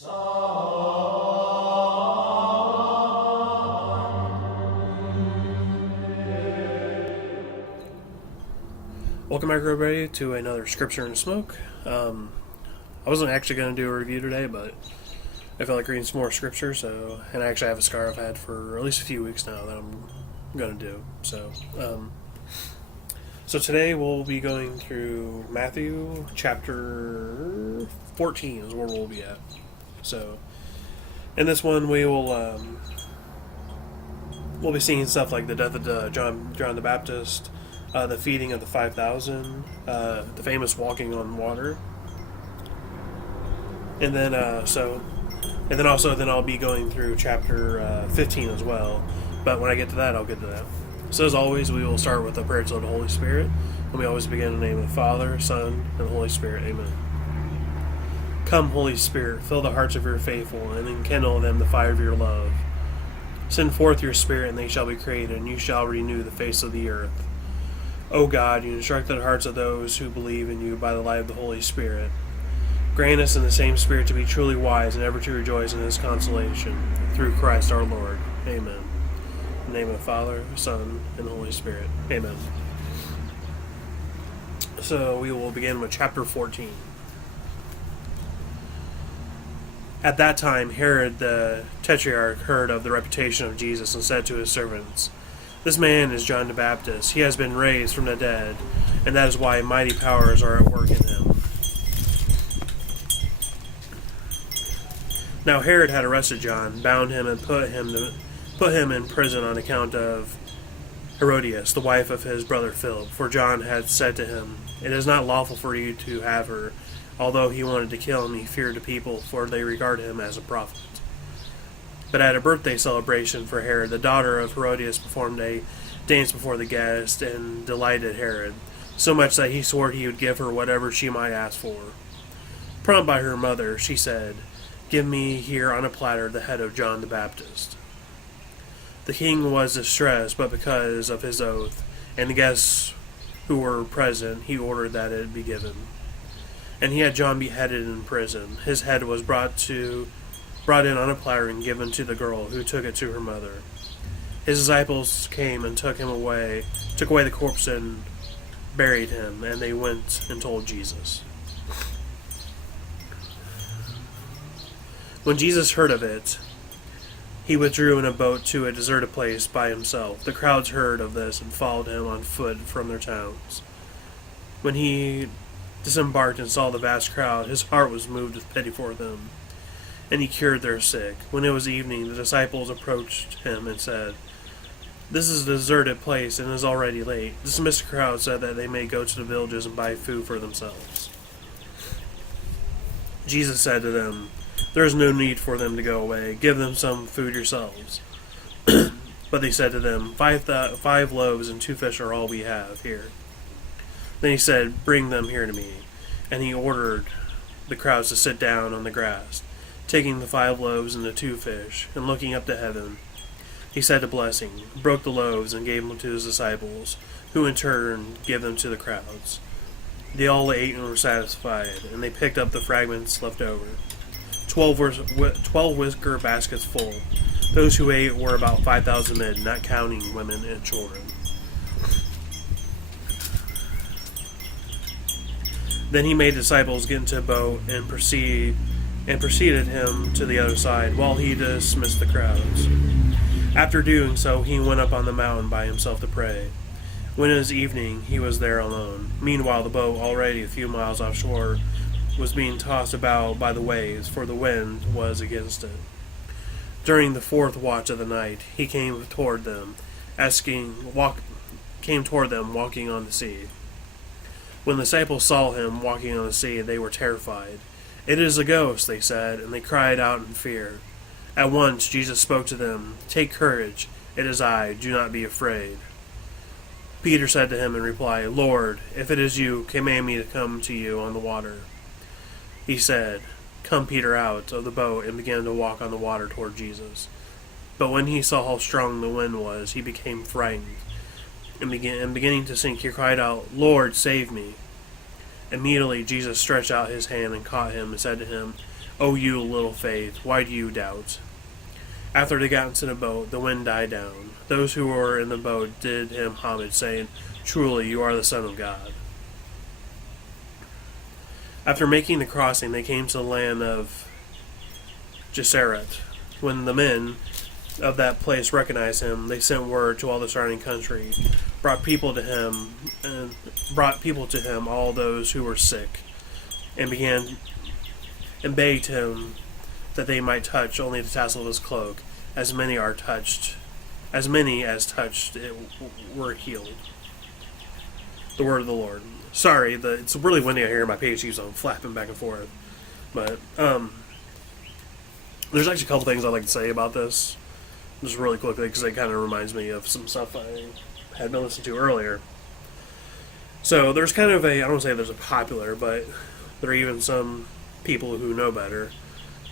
Welcome back, everybody, to another Scripture and Smoke. I wasn't actually going to do a review today, but I felt like reading some more Scripture, and I actually have a scar I've had for at least a few weeks now that I'm going to do. So today we'll be going through Matthew chapter 14 is where we'll be at. So in this one we'll be seeing stuff like the death of John the Baptist, the feeding of the 5,000, the famous walking on water, and then I'll be going through chapter 15 as well. But when I get to that, I'll get to that. So as always, we will start with the prayer to the Holy Spirit, and we always begin in the name of the Father, Son, and Holy Spirit. Amen. Come, Holy Spirit, fill the hearts of your faithful, and enkindle in them the fire of your love. Send forth your Spirit, and they shall be created, and you shall renew the face of the earth. O God, you instructed the hearts of those who believe in you by the light of the Holy Spirit. Grant us in the same Spirit to be truly wise and ever to rejoice in his consolation. Through Christ our Lord. Amen. In the name of the Father, Son, and Holy Spirit. Amen. So we will begin with chapter 14. At that time Herod the Tetrarch heard of the reputation of Jesus and said to his servants, "This man is John the Baptist. He has been raised from the dead, and that is why mighty powers are at work in him." Now Herod had arrested John, bound him, and put him in prison on account of Herodias, the wife of his brother Philip. For John had said to him, "It is not lawful for you to have her." Although he wanted to kill him, he feared the people, for they regarded him as a prophet. But at a birthday celebration for Herod, the daughter of Herodias performed a dance before the guests and delighted Herod, so much that he swore he would give her whatever she might ask for. Prompted by her mother, she said, "Give me here on a platter the head of John the Baptist." The king was distressed, but because of his oath and the guests who were present, he ordered that it be given. And he had John beheaded in prison. His head was brought in on a platter and given to the girl, who took it to her mother. His disciples came and took away the corpse and buried him, and they went and told Jesus. When Jesus heard of it, he withdrew in a boat to a deserted place by himself. The crowds heard of this and followed him on foot from their towns. When he disembarked and saw the vast crowd, his heart was moved with pity for them, and he cured their sick. When it was evening, the disciples approached him and said, "This is a deserted place and is already late. Dismiss the crowd so that they may go to the villages and buy food for themselves." Jesus said to them, "There is no need for them to go away. Give them some food yourselves." But they said to them, 5 loaves and 2 fish are all we have here." Then he said, "Bring them here to me." And he ordered the crowds to sit down on the grass. Taking the 5 loaves and the 2 fish, and looking up to heaven, he said a blessing, broke the loaves, and gave them to his disciples, who in turn gave them to the crowds. They all ate and were satisfied, and they picked up the fragments left over. 12 wicker baskets full. Those who ate were about 5,000 men, not counting women and children. Then he made disciples get into a boat and preceded him to the other side, while he dismissed the crowds. After doing so, he went up on the mountain by himself to pray. When it was evening, he was there alone. Meanwhile, the boat, already a few miles offshore, was being tossed about by the waves, for the wind was against it. During the 4th watch of the night, he came toward them, walking on the sea. When the disciples saw him walking on the sea, they were terrified. "It is a ghost," they said, and they cried out in fear. At once Jesus spoke to them, "Take courage, it is I, do not be afraid." Peter said to him in reply, "Lord, if it is you, command me to come to you on the water." He said, "Come, Peter, out of the boat," and began to walk on the water toward Jesus. But when he saw how strong the wind was, he became frightened, and beginning to sink, he cried out, "Lord, save me." Immediately Jesus stretched out his hand and caught him and said to him, "O you little faith, why do you doubt?" After they got into the boat, the wind died down. Those who were in the boat did him homage, saying, "Truly, you are the Son of God." After making the crossing, they came to the land of Gennesaret. When the men of that place recognized him, they sent word to all the surrounding country, brought people to him, all those who were sick, and begged him that they might touch only the tassel of his cloak. As many as touched it were healed. The word of the Lord. Sorry, it's really windy out here. My page keeps on flapping back and forth. But there's actually a couple things I'd like to say about this, just really quickly, because it kind of reminds me of some stuff I had been listening to earlier. So there's kind of I don't want to say there's a popular, but there are even some people who know better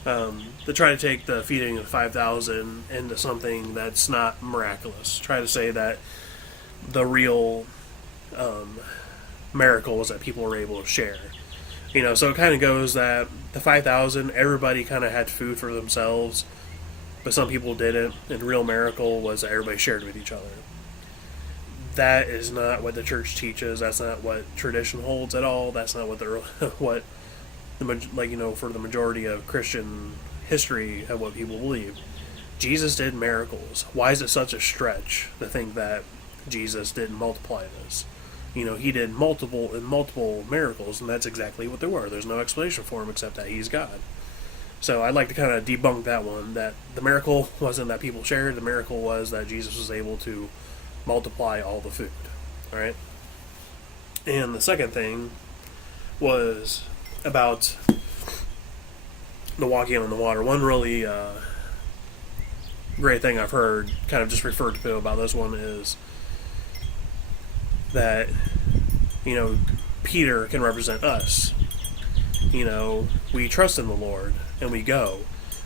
that try to take the feeding of 5,000 into something that's not miraculous. Try to say that the real miracle was that people were able to share. So it kind of goes that the 5,000, everybody kind of had food for themselves, but some people didn't, and the real miracle was that everybody shared with each other. That is not what the church teaches. That's not what tradition holds at all. That's not what for the majority of Christian history of what people believe. Jesus did miracles. Why is it such a stretch to think that Jesus didn't multiply this? He did multiple miracles, and that's exactly what they were. There's no explanation for him except that he's God. So I'd like to kind of debunk that one, that the miracle wasn't that people shared. The miracle was that Jesus was able to multiply all the food. All right? And the second thing was about the walking on the water. One really great thing I've heard, kind of just referred to about this one, is that, Peter can represent us. We trust in the Lord and we go.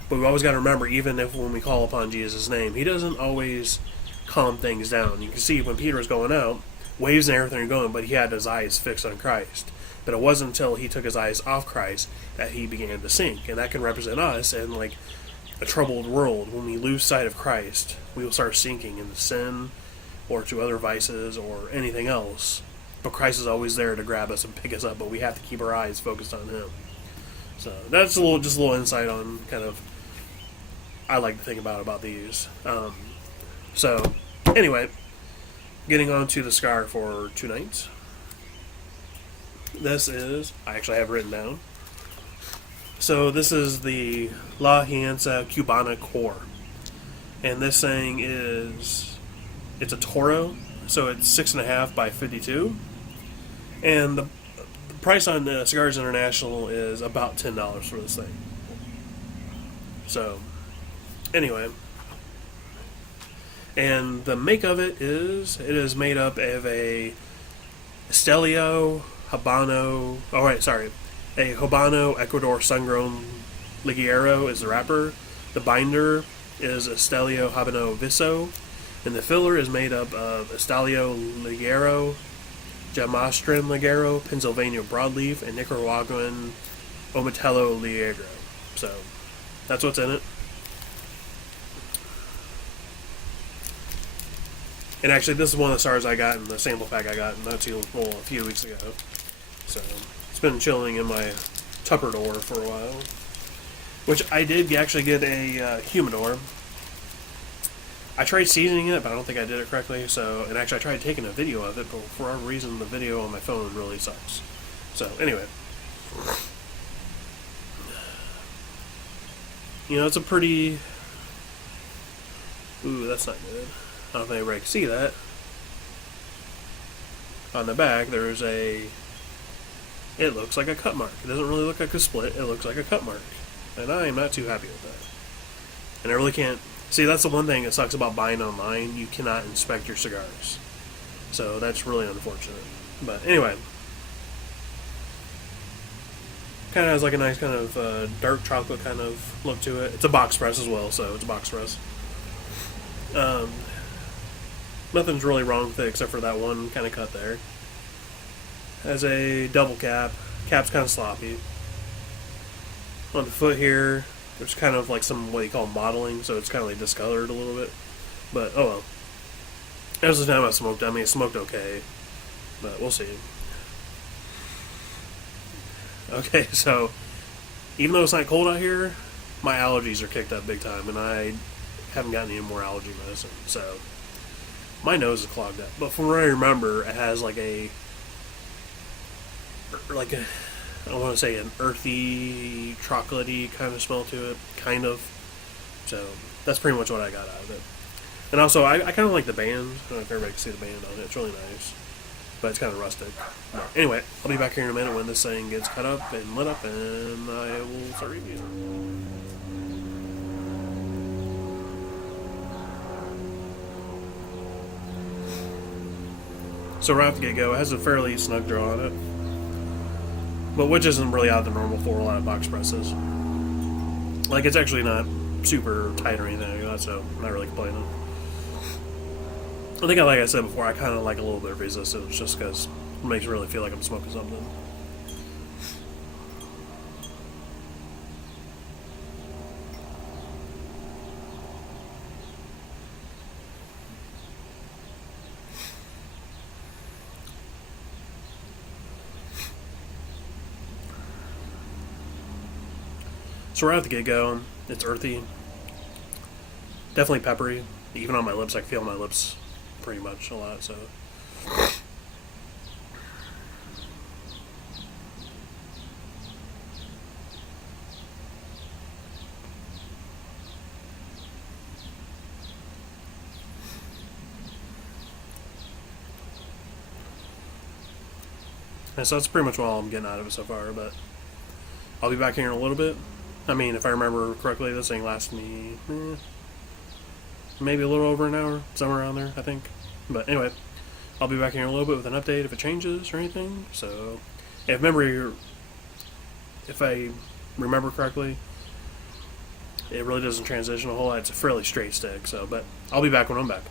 But we always got to remember, even if when we call upon Jesus' name, he doesn't always calm things down. You can see when Peter was going out, waves and everything are going, but he had his eyes fixed on Christ. But it wasn't until he took his eyes off Christ that he began to sink. And that can represent us in a troubled world. When we lose sight of Christ, we will start sinking into sin or to other vices or anything else. But Christ is always there to grab us and pick us up, but we have to keep our eyes focused on him. So that's just a little insight on kind of I like to think about these. So anyway, getting on to the scar for tonight. This is, I actually have written down. So this is the Herencia Cubana core. And this thing it's a Toro, so it's 6.5 by 52. And the price on Cigars International is about $10 for this thing. So, anyway. And the make of it is made up of a Estelio Habano, a Habano Ecuador Sun-Grown Ligero is the wrapper. The binder is Estelio Habano Viso. And the filler is made up of Estelio Ligero, Jamastrin Ligero, Pennsylvania Broadleaf, and Nicaraguan Mthw Ligero. So, that's what's in it. And actually, this is one of the stars I got in the sample pack I got a few weeks ago. So, it's been chilling in my Tupperware for a while. Which I did actually get a humidor. I tried seasoning it, but I don't think I did it correctly. So, and actually I tried taking a video of it, but for whatever reason the video on my phone really sucks. So, anyway. It's a pretty... Ooh, that's not good. I don't think anybody can see that. On the back, there's it looks like a cut mark. It doesn't really look like a split. It looks like a cut mark. And I am not too happy with that. And I really can't... See, that's the one thing that sucks about buying online. You cannot inspect your cigars. So that's really unfortunate. But anyway. Kind of has like a nice kind of dark chocolate kind of look to it. It's a box press as well, so it's a box press. Nothing's really wrong with it except for that one kind of cut there. has a double cap. Cap's kind of sloppy. On the foot here, there's kind of like some what you call modeling, so it's kind of like discolored a little bit. But oh well. That was the time I smoked. I mean, it smoked okay, but we'll see. Okay, so even though it's not cold out here, my allergies are kicked up big time, and I haven't gotten any more allergy medicine, so my nose is clogged up. But from what I remember, it has like a I don't want to say an earthy, chocolatey kind of smell to it, kind of. So that's pretty much what I got out of it. And also, I kind of like the band. I don't know if everybody can see the band on it. It's really nice, but it's kind of rustic. But anyway, I'll be back here in a minute when this thing gets cut up and lit up, and I will start reviewing. So right off the get-go, it has a fairly snug draw on it, but which isn't really out of the normal for a lot of box presses. Like, it's actually not super tight or anything like that, so I'm not really complaining. I think, like I said before, I kind of like a little bit of resistance just because it makes me really feel like I'm smoking something. So right out the get-go, it's earthy. Definitely peppery. Even on my lips, I can feel my lips pretty much a lot, so. And so that's pretty much all I'm getting out of it so far, but I'll be back here in a little bit. I mean, if I remember correctly, this thing lasted me maybe a little over an hour, somewhere around there, I think. But anyway, I'll be back here in a little bit with an update if it changes or anything. So, if I remember correctly, it really doesn't transition a whole lot. It's a fairly straight stick. So, but I'll be back when I'm back.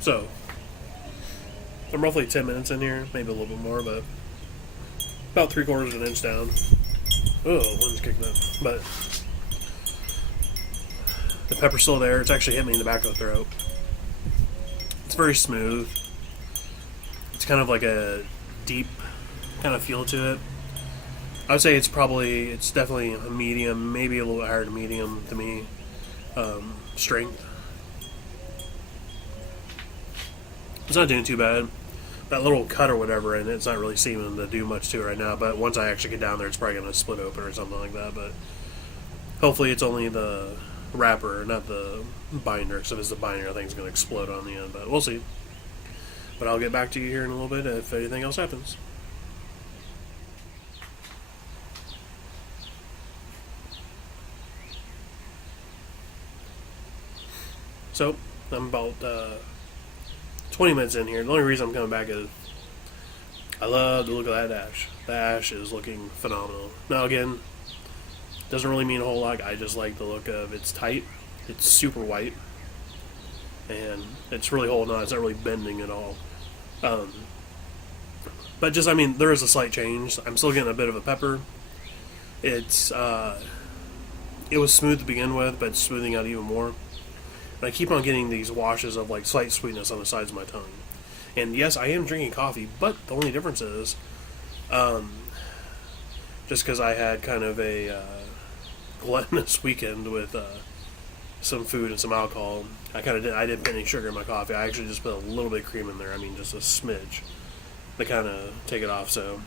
So, I'm roughly 10 minutes in here, maybe a little bit more, but about 3/4 of an inch down. Oh, one's kicking up. But the pepper's still there. It's actually hit me in the back of the throat. It's very smooth. It's kind of like a deep kind of feel to it. I would say it's definitely a medium, maybe a little bit higher than medium to me, strength. It's not doing too bad. That little cut or whatever, and it's not really seeming to do much to it right now, but once I actually get down there, it's probably going to split open or something like that, but hopefully it's only the wrapper, not the binder, because if it's the binder, I think it's going to explode on the end, but we'll see. But I'll get back to you here in a little bit if anything else happens. So, I'm about 20 minutes in here. The only reason I'm coming back is I love the look of that ash. The ash is looking phenomenal. Now again, doesn't really mean a whole lot. I just like the look of it's tight. It's super white. And it's really holding on. It's not really bending at all. But just, I mean, there is a slight change. I'm still getting a bit of a pepper. It was smooth to begin with, but it's smoothing out even more. And I keep on getting these washes of like slight sweetness on the sides of my tongue. And yes, I am drinking coffee, but the only difference is, just because I had kind of a gluttonous weekend with some food and some alcohol, I didn't put any sugar in my coffee. I actually just put a little bit of cream in there. I mean, just a smidge to kind of take it off. So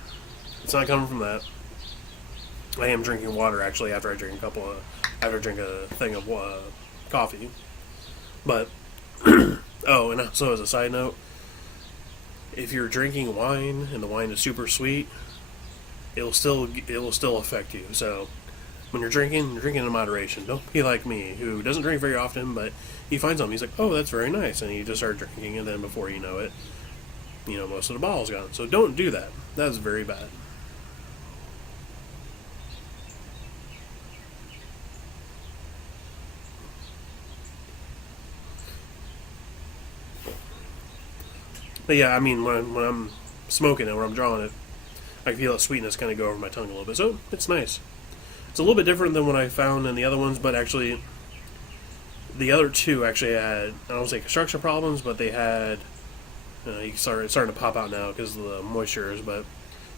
it's not coming from that. I am drinking water actually after I drink a thing of coffee. But oh, and so as a side note, if you're drinking wine and the wine is super sweet, it will still affect you. So when you're drinking in moderation. Don't be like me, who doesn't drink very often, but he finds something, he's like, oh, that's very nice, and you just start drinking, and then before you know it, most of the bottle's gone. So don't do that. That's very bad. But yeah, I mean, when I'm smoking it, when I'm drawing it, I can feel the sweetness kind of go over my tongue a little bit. So it's nice. It's a little bit different than what I found in the other ones, but actually, the other two actually had, I don't say construction problems, but they had, it's starting to pop out now because of the moistures, but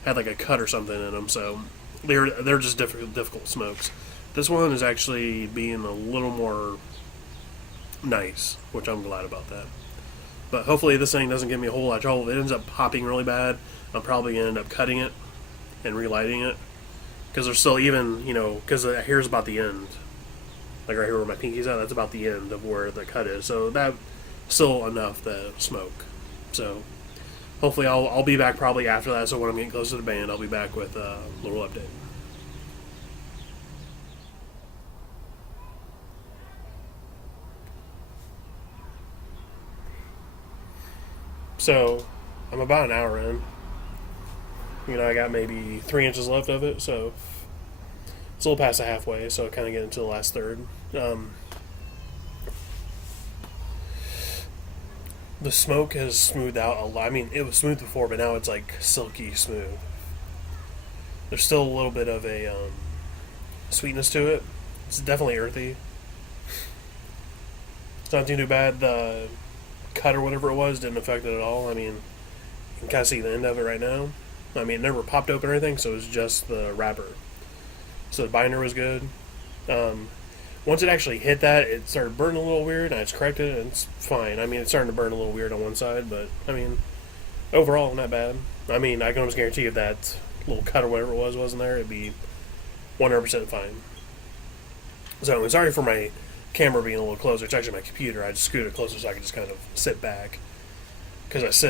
had like a cut or something in them. So they're just difficult smokes. This one is actually being a little more nice, which I'm glad about that. But hopefully this thing doesn't give me a whole lot of trouble. If it ends up popping really bad, I'm probably going to end up cutting it and relighting it. Because there's still even, because here's about the end. Like right here where my pinky's at, that's about the end of where the cut is. So that's still enough to smoke. So hopefully I'll be back probably after that. So when I'm getting close to the band, I'll be back with a little update. So I'm about an hour in. I got maybe 3 inches left of it, so it's a little past the halfway, so kind of get into the last third. The smoke has smoothed out a lot. I mean, it was smooth before, but now it's like silky smooth. There's still a little bit of a sweetness to it. It's definitely earthy. It's not too bad. The cut or whatever it was didn't affect it at all. I mean, you can kind of see the end of it right now. I mean, it never popped open or anything, so it was just the wrapper. So the binder was good. Once it actually hit that, it started burning a little weird. I just corrected it, and it's fine. I mean, it's starting to burn a little weird on one side, but, I mean, overall, not bad. I mean, I can almost guarantee if that little cut or whatever it was wasn't there, it'd be 100% fine. So, I'm sorry for my camera being a little closer. It's actually my computer. I just scooted it closer so I can just kind of sit back. Because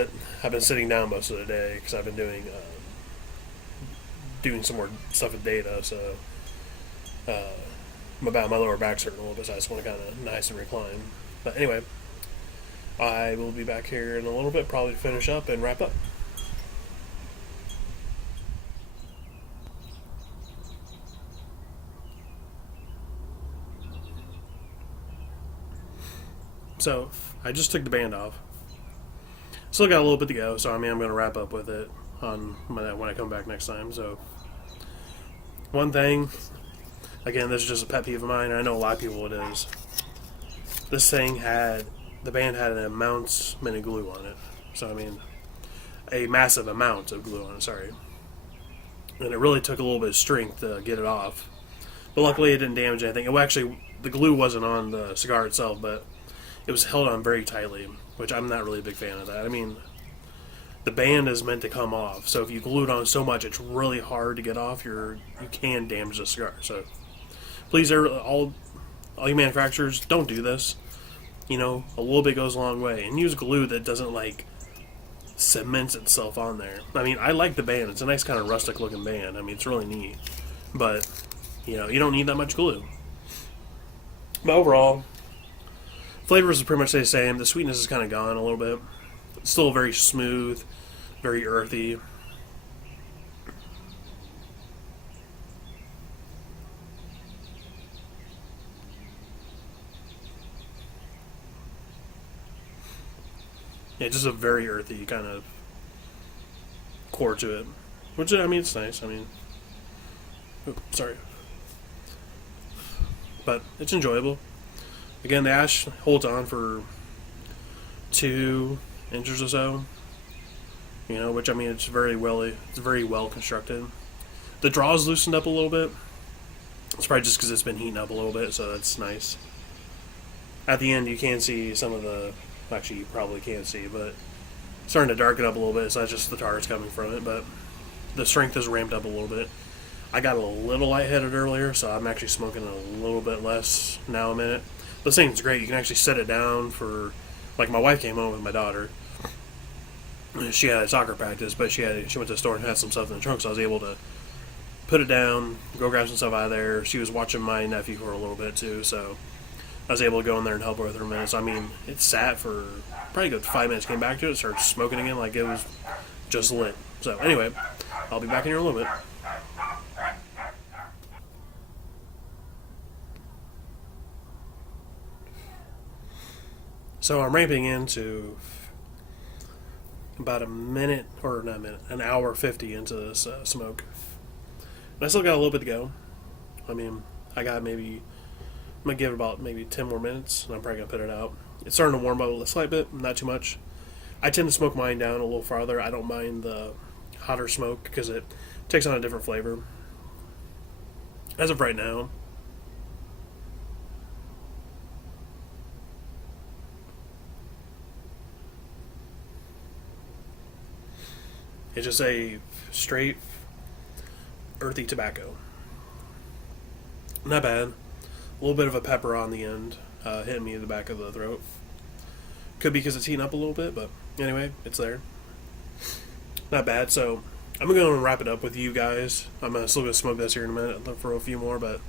I've been sitting down most of the day because I've been doing some more stuff with data, so my lower back's hurting a little bit, so I just want to kind of nice and recline. But anyway, I will be back here in a little bit, probably to finish up and wrap up. So I just took the band off. Still got a little bit to go, so I mean I'm going to wrap up with it on when I come back next time. So one thing, again, this is just a pet peeve of mine, and I know a lot of people it is. The band had an amount of glue on it. So I mean, a massive amount of glue on it, sorry. And it really took a little bit of strength to get it off. But luckily it didn't damage anything. The glue wasn't on the cigar itself, but it was held on very tightly, which I'm not really a big fan of that. I mean, the band is meant to come off, so if you glue it on so much, it's really hard to get off. You can damage the cigar. So please, all you manufacturers, don't do this. A little bit goes a long way, and use glue that doesn't cements itself on there. I mean, I like the band. It's a nice kind of rustic looking band. I mean, it's really neat, but you don't need that much glue. But overall, flavors are pretty much the same. The sweetness is kind of gone a little bit. It's still very smooth, very earthy. Yeah, just a very earthy kind of core to it. Which, I mean, it's nice. I mean, sorry. But it's enjoyable. Again, the ash holds on for 2 inches or so. Which, I mean, it's very well constructed. The draw's loosened up a little bit. It's probably just because it's been heating up a little bit, so that's nice. At the end, you can see some of the... Actually, you probably can't see, but it's starting to darken up a little bit. It's not just the tar that's coming from it, but the strength has ramped up a little bit. I got a little lightheaded earlier, so I'm actually smoking a little bit less now a minute. This thing's great. You can actually set it down for... Like, my wife came home with my daughter. She had soccer practice, but she went to the store and had some stuff in the trunk, so I was able to put it down, go grab some stuff out of there. She was watching my nephew for a little bit, too, so I was able to go in there and help her with her minutes. I mean, it sat for probably a good 5 minutes, came back to it, started smoking again like it was just lit. So, anyway, I'll be back in here in a little bit. So I'm ramping into about a minute, or not a minute, an hour 50 into this smoke. And I still got a little bit to go. I mean, I got maybe, I'm going to give it about maybe 10 more minutes, and I'm probably going to put it out. It's starting to warm up a slight bit, not too much. I tend to smoke mine down a little farther. I don't mind the hotter smoke because it takes on a different flavor. As of right now, it's just a straight earthy tobacco. Not bad. A little bit of a pepper on the end, hitting me in the back of the throat. Could be because it's heating up a little bit, but anyway, it's there. Not bad. So I'm going to wrap it up with you guys. I'm still going to smoke this here in a minute for a few more, but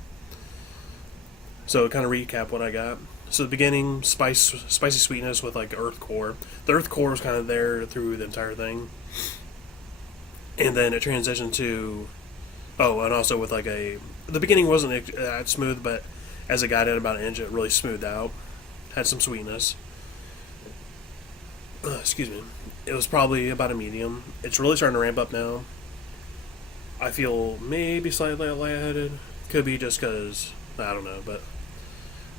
so kind of recap what I got. So the beginning, spicy sweetness with like earth core. The earth core was kind of there through the entire thing, and then it transitioned to and also with like the beginning wasn't that smooth, but as it got in about an inch, it really smoothed out. Had some sweetness. Excuse me. It was probably about a medium. It's really starting to ramp up now. I feel maybe slightly lightheaded. Could be just because, I don't know, but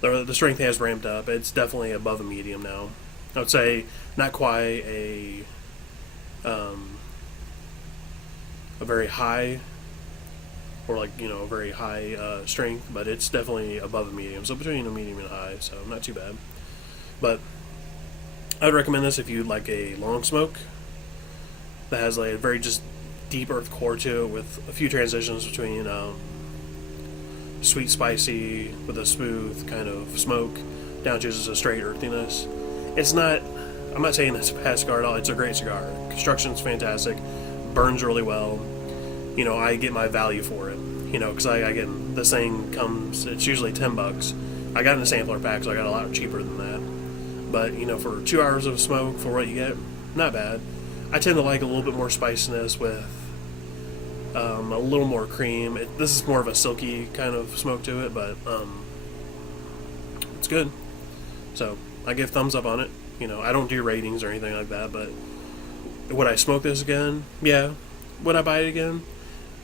the strength has ramped up. It's definitely above a medium now. I would say not quite a very high, or like, a very high strength, but it's definitely above a medium. So between a medium and high, so not too bad. But I would recommend this if you'd like a long smoke that has like a very just deep earth core to it with a few transitions between sweet spicy with a smooth kind of smoke down to just a straight earthiness. I'm not saying it's a bad cigar at all. It's a great cigar. Construction's fantastic. Burns really well. I get my value for it. Because I get this thing comes, it's usually $10. I got in a sampler pack, so I got a lot cheaper than that. But, for 2 hours of smoke for what you get, not bad. I tend to like a little bit more spiciness with a little more cream. This is more of a silky kind of smoke to it, but it's good. So, I give thumbs up on it. I don't do ratings or anything like that, but would I smoke this again? Yeah. Would I buy it again?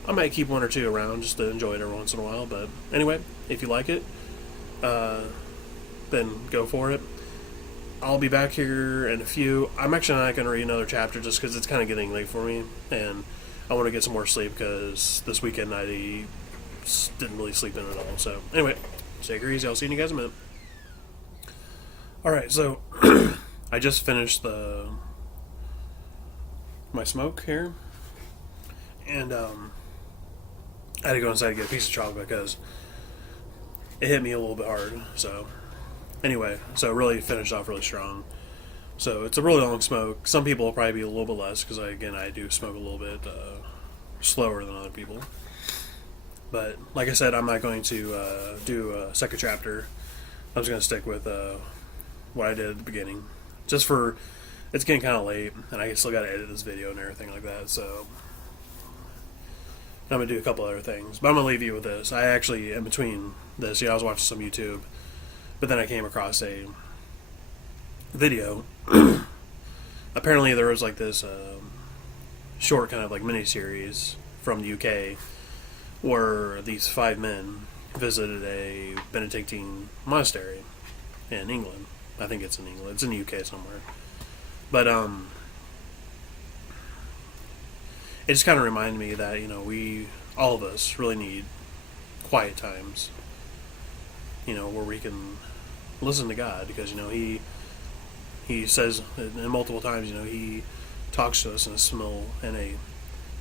I might keep one or two around just to enjoy it every once in a while, but anyway, if you like it, then go for it. I'll be back here in a few. I'm actually not going to read another chapter just because it's kind of getting late for me, and I want to get some more sleep because this weekend I didn't really sleep in at all. So anyway, take her easy. I'll see you guys in a minute. Alright, so I just finished my smoke here, and I had to go inside to get a piece of chocolate because it hit me a little bit hard. So anyway, so it really finished off really strong. So it's a really long smoke. Some people will probably be a little bit less because I do smoke a little bit slower than other people. But like I said, I'm not going to do a second chapter. I'm just going to stick with what I did at the beginning. Just for, it's getting kind of late, and I still got to edit this video and everything like that, so I'm going to do a couple other things. But I'm going to leave you with this. I actually, in between this, I was watching some YouTube, but then I came across a video. Apparently there was like this short kind of like mini-series from the UK where these 5 men visited a Benedictine monastery in England. I think it's in England. It's in the UK somewhere. But it just kind of reminded me that, all of us really need quiet times, where we can listen to God, because, he says multiple times, he talks to us in a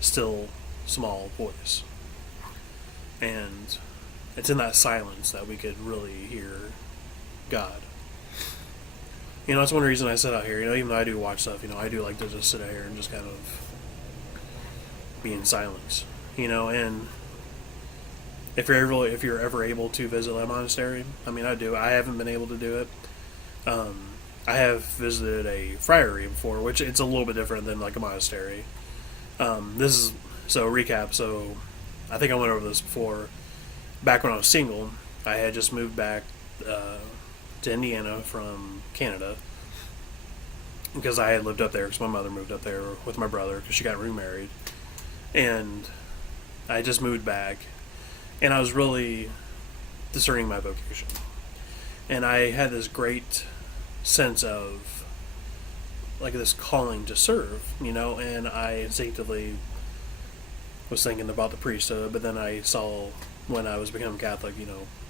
still, small voice. And it's in that silence that we could really hear God. That's one reason I sit out here. Even though I do watch stuff, I do like to just sit out here and just kind of be in silence. And if you're ever able to visit that monastery, I do. I haven't been able to do it. I have visited a friary before, which it's a little bit different than like a monastery. Recap. So I think I went over this before. Back when I was single, I had just moved back to Indiana from Canada, because I had lived up there because my mother moved up there with my brother because she got remarried, and I just moved back, and I was really discerning my vocation, and I had this great sense of like this calling to serve, and I instinctively was thinking about the priesthood, but then I saw when I was becoming Catholic,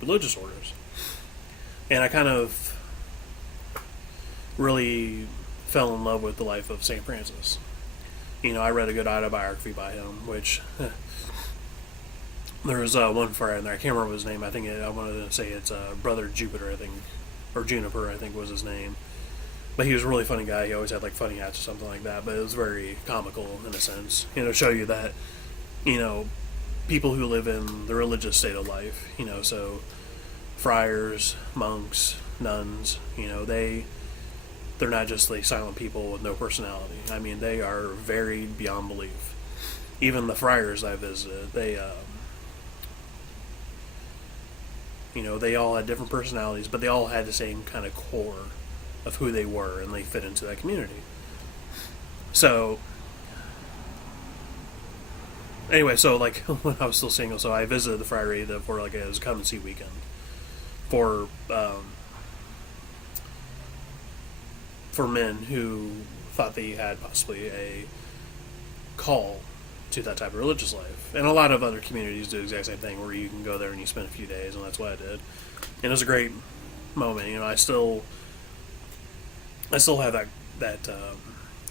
religious orders, and I kind of really fell in love with the life of St. Francis. I read a good autobiography by him, which there was one friar in there. I can't remember his name. I wanted to say it's Brother Jupiter, I think, or Juniper, I think was his name. But he was a really funny guy. He always had like funny hats or something like that. But it was very comical in a sense, show you that, people who live in the religious state of life, so friars, monks, nuns, they're not just like silent people with no personality. I mean, they are varied beyond belief. Even the friars I visited, they all had different personalities, but they all had the same kind of core of who they were, and they fit into that community. So, anyway, so like when I was still single, so I visited the friary for like it was a come and see weekend for men who thought they had possibly a call to that type of religious life. And a lot of other communities do the exact same thing, where you can go there and you spend a few days, and that's what I did. And it was a great moment. I still have that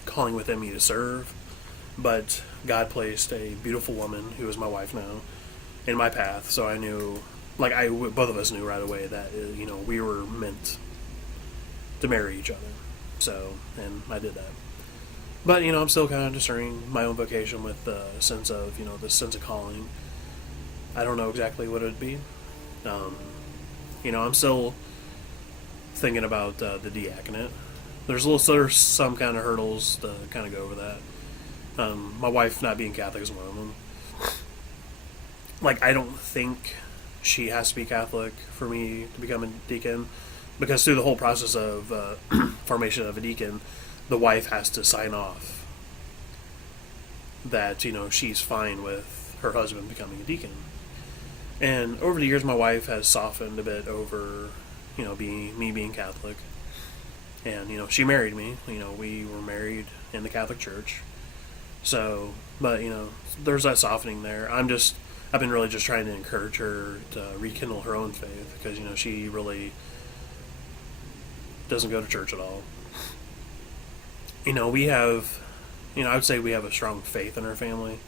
calling within me to serve, but God placed a beautiful woman, who is my wife now, in my path. So I knew, both of us knew right away that we were meant to marry each other. So, and I did that. But, I'm still kind of discerning my own vocation with the sense of, this sense of calling. I don't know exactly what it would be. I'm still thinking about the diaconate. There's some kind of hurdles to kind of go over that. My wife not being Catholic is one of them. I don't think she has to be Catholic for me to become a deacon, because through the whole process of formation of a deacon, the wife has to sign off that, she's fine with her husband becoming a deacon. And over the years, my wife has softened a bit over, being Catholic. And, she married me. We were married in the Catholic Church. So, but, there's that softening there. I've been really just trying to encourage her to rekindle her own faith, because, she really doesn't go to church at all. We have, I would say we have a strong faith in our family.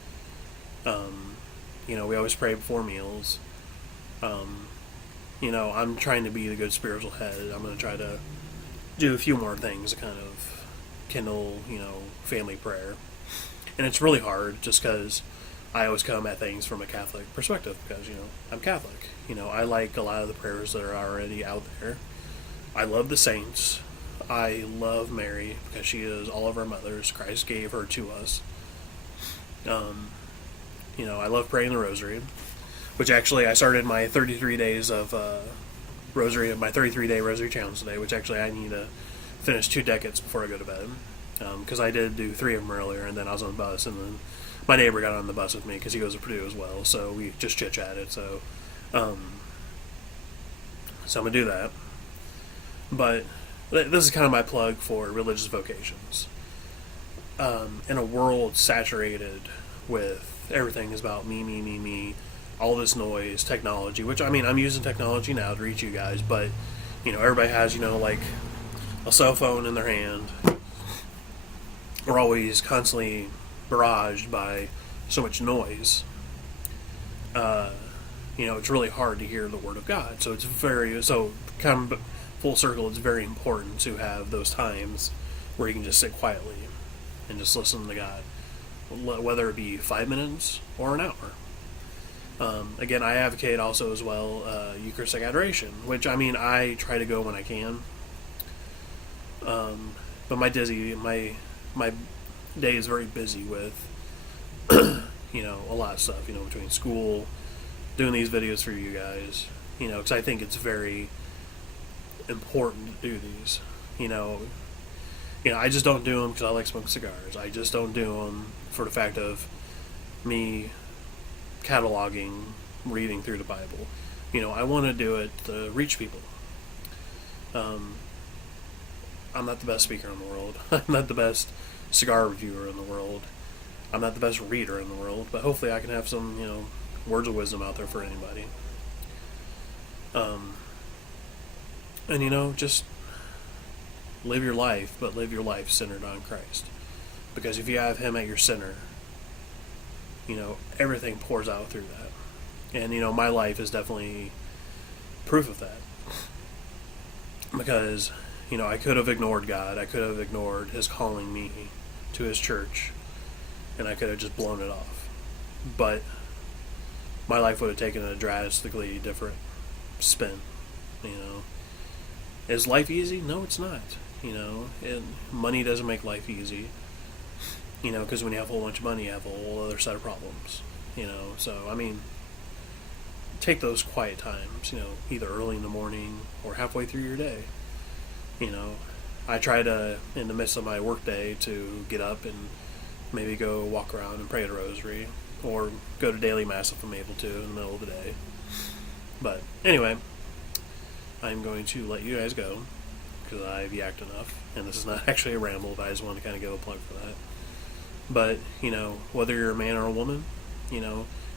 We always pray before meals. I'm trying to be the good spiritual head. I'm going to try to do a few more things to kind of kindle, family prayer. And it's really hard just because I always come at things from a Catholic perspective, because, I'm Catholic. I like a lot of the prayers that are already out there. I love the saints. I love Mary, because she is all of our mothers. Christ gave her to us. I love praying the rosary, which actually I started my 33 days of rosary, my 33-day rosary challenge today, which actually I need to finish 2 decades before I go to bed, because I did do 3 of them earlier, and then I was on the bus, and then my neighbor got on the bus with me because he goes to Purdue as well, so we just chit-chatted. So I'm going to do that. But this is kind of my plug for religious vocations. In a world saturated with everything is about me, all this noise, technology, which, I'm using technology now to reach you guys, but, everybody has, a cell phone in their hand. We're always constantly barraged by so much noise. It's really hard to hear the Word of God. So kind of full circle, it's very important to have those times where you can just sit quietly and just listen to God, whether it be 5 minutes or an hour. Again, I advocate also as well Eucharistic adoration, which I try to go when I can. But my day is very busy with a lot of stuff, between school, doing these videos for you guys, because I think it's very important to do these. I just don't do them because I like smoking cigars. I just don't do them for the fact of me cataloging, reading through the Bible. I want to do it to reach people. I'm not the best speaker in the world. I'm not the best cigar reviewer in the world. I'm not the best reader in the world, but hopefully I can have some, words of wisdom out there for anybody. And just live your life, but live your life centered on Christ. Because if you have Him at your center, everything pours out through that. And, my life is definitely proof of that. Because, I could have ignored God. I could have ignored His calling me to His church. And I could have just blown it off. But my life would have taken a drastically different spin. Is life easy? No, it's not. Money doesn't make life easy. Because when you have a whole bunch of money, you have a whole other set of problems. So, take those quiet times, either early in the morning or halfway through your day. I try to, in the midst of my work day, to get up and maybe go walk around and pray the rosary, or go to daily mass if I'm able to in the middle of the day. But anyway, I'm going to let you guys go because I've yacked enough, and this is not actually a ramble, but I just want to kind of give a plug for that. But, whether you're a man or a woman,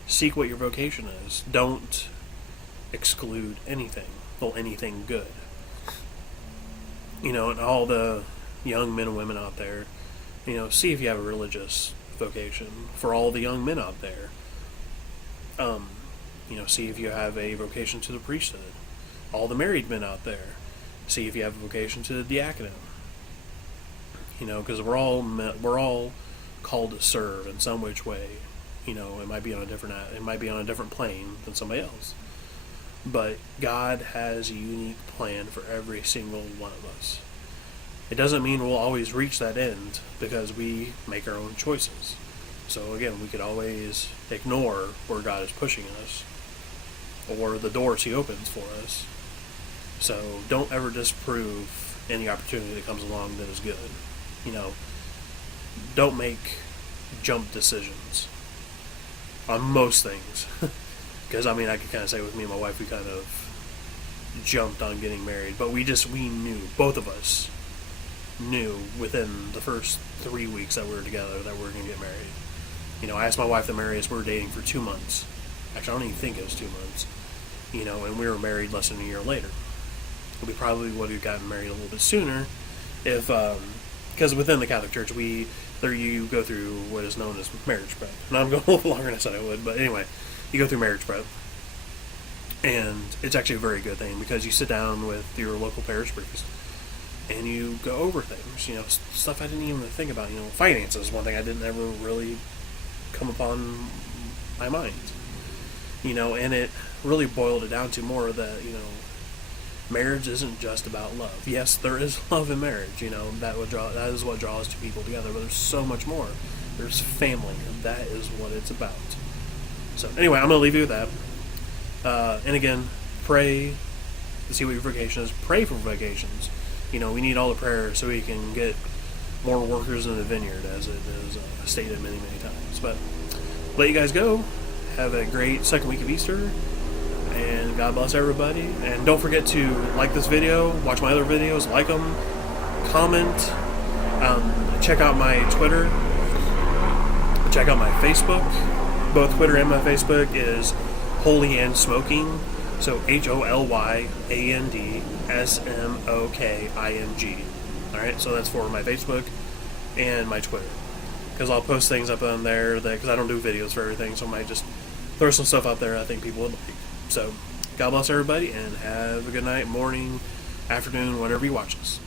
seek what your vocation is. Don't exclude anything, anything good. And all the young men and women out there, see if you have a religious vocation. For all the young men out there, see if you have a vocation to the priesthood. All the married men out there, see if you have a vocation to the diaconate. Because we're all called to serve in some which way. It might be on a different plane than somebody else. But God has a unique plan for every single one of us. It doesn't mean we'll always reach that end because we make our own choices. So again, we could always ignore where God is pushing us or the doors He opens for us. So don't ever disprove any opportunity that comes along that is good. Don't make jump decisions on most things. Because, I could kind of say with me and my wife, we kind of jumped on getting married. But we knew, both of us knew within the first 3 weeks that we were together that we were going to get married. I asked my wife to marry us. We were dating for 2 months. Actually, I don't even think it was 2 months. And we were married less than a year later. We probably would have gotten married a little bit sooner if, because within the Catholic Church, you go through what is known as marriage prep. And I'm going a little longer than I said I would, but anyway. You go through marriage prep, and it's actually a very good thing because you sit down with your local parish priest and you go over things, stuff I didn't even think about. Finances is one thing I didn't ever really come upon my mind, and it really boiled it down to more that, marriage isn't just about love. Yes, there is love in marriage, that is what draws two people together, but there's so much more. There's family, and that is what it's about. So anyway, I'm going to leave you with that. And again, pray to see what your vocation is. Pray for vocations. We need all the prayers so we can get more workers in the vineyard, as it is stated many, many times. But let you guys go. Have a great second week of Easter. And God bless everybody. And don't forget to like this video, watch my other videos, like them, comment, check out my Twitter, check out my Facebook. Both Twitter and my Facebook is Holy and Smoking. So HOLYANDSMOKING. Alright, so that's for my Facebook and my Twitter. Because I'll post things up on there because I don't do videos for everything, so I might just throw some stuff out there I think people would like. So, God bless everybody, and have a good night, morning, afternoon, whenever you watch this.